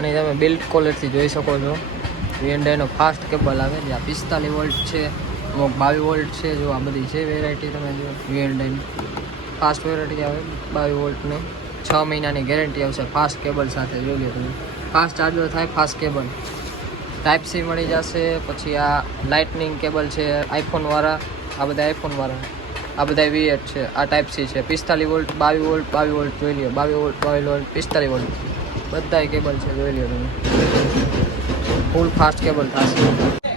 અને તમે build quality જોઈ શકો છો. વીએનડાઈનો ફાસ્ટ કેબલ આવે જ્યાં 45 વોલ્ટ છે, અમુક 22 વોલ્ટ છે. જો આ બધી છે વેરાયટી. તમે જો વીએનડાઈની ફાસ્ટ વેરાયટી આવે 22 વોલ્ટની. 6 મહિનાની ગેરંટી આવશે ફાસ્ટ કેબલ સાથે. જોઈ લો તમે, ફાસ્ટ ચાર્જર થાય, ફાસ્ટ કેબલ. ટાઈપ સી મળી જશે. પછી આ લાઇટનિંગ કેબલ છે આઈફોનવાળા. આ બધા આઈફોનવાળા. આ બધા V8 છે. આ ટાઈપ સી છે 45 વોલ્ટ, 22 વોલ્ટ, 22 વોલ્ટ. જોઈ લો 22 વોલ્ટ, 22 વોલ્ટ, 45 વોલ્ટ. બધા કેબલ છે. જોઈ લો તમે, ફૂલ ફાસ્ટ કેબલ થશે.